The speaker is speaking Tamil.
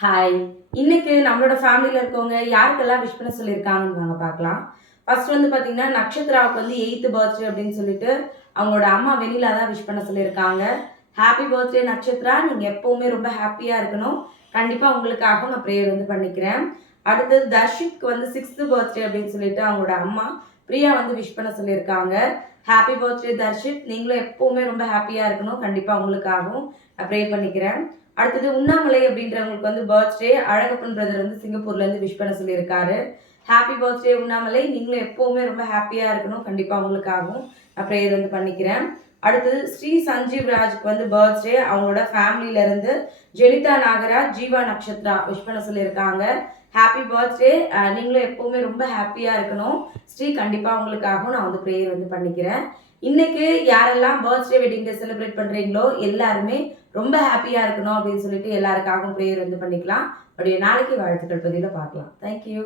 ஹாய். இன்னைக்கு நம்மளோட ஃபேமிலில இருக்கவங்க யாருக்கெல்லாம் விஷ் பண்ண சொல்லியிருக்காங்கன்னு வாங்க பார்க்கலாம். ஃபர்ஸ்ட் வந்து பார்த்தீங்கன்னா, நக்ஷத்ராவுக்கு வந்து 8த் பர்த்டே அப்படின்னு சொல்லிட்டு, அவங்களோட அம்மா வெண்ணிலா தான் விஷ் பண்ண சொல்லியிருக்காங்க. Happy birthday Nakshatra. நீங்க எப்பவுமே ரொம்ப ஹாப்பியா இருக்கணும். கண்டிப்பா உங்களுக்காக நான் பிரேயர் வந்து பண்ணிக்கிறேன். அடுத்தது தர்ஷித்க்கு வந்து 6த் பர்த்டே அப்படின்னு சொல்லிட்டு அவங்களோட அம்மா பிரியா வந்து விஷ் பண்ண சொல்லியிருக்காங்க. Happy birthday Darshith. நீங்களும் எப்பவுமே ரொம்ப ஹாப்பியா இருக்கணும். கண்டிப்பா உங்களுக்காகவும் நான் ப்ரே பண்ணிக்கிறேன். அடுத்தது உண்ணாமலை அப்படின்றவங்களுக்கு வந்து பர்த்டே அழகப்பன் பிரதர் வந்து சிங்கப்பூர்ல இருந்து விஷ் பண்ண சொல்லியிருக்காரு. Happy birthday Unnamalai. நீங்களும் எப்பவுமே ரொம்ப ஹாப்பியா இருக்கணும். கண்டிப்பா உங்களுக்காகவும் நான் ப்ரேயர் வந்து பண்ணிக்கிறேன். அடுத்தது ஸ்ரீ சஞ்சீவ் ராஜ்க்கு வந்து பர்த்டே அவங்களோட ஃபேமிலியில இருந்து ஜெனிதா நாகராஜ், ஜீவா நக்ஷத்ரா விஷ் பண்ண சொல்லியிருக்காங்க. Happy birthday. நீங்களும் எப்பவுமே ரொம்ப ஹாப்பியா இருக்கணும். ஸ்ரீ கண்டிப்பா உங்களுக்காகவும் நான் வந்து ப்ரேயர் வந்து பண்ணிக்கிறேன். இன்னைக்கு யாரெல்லாம் பர்த்டே வெட்டிங் டே செலிப்ரேட் பண்றீங்களோ எல்லாருமே ரொம்ப ஹாப்பியா இருக்கணும் அப்படின்னு சொல்லிட்டு எல்லாருக்காகவும் ப்ரேயர் வந்து பண்ணிக்கலாம். அப்படியே நாளைக்கு வாழ்த்துக்கள் பதிவில் பார்க்கலாம். தேங்க்யூ.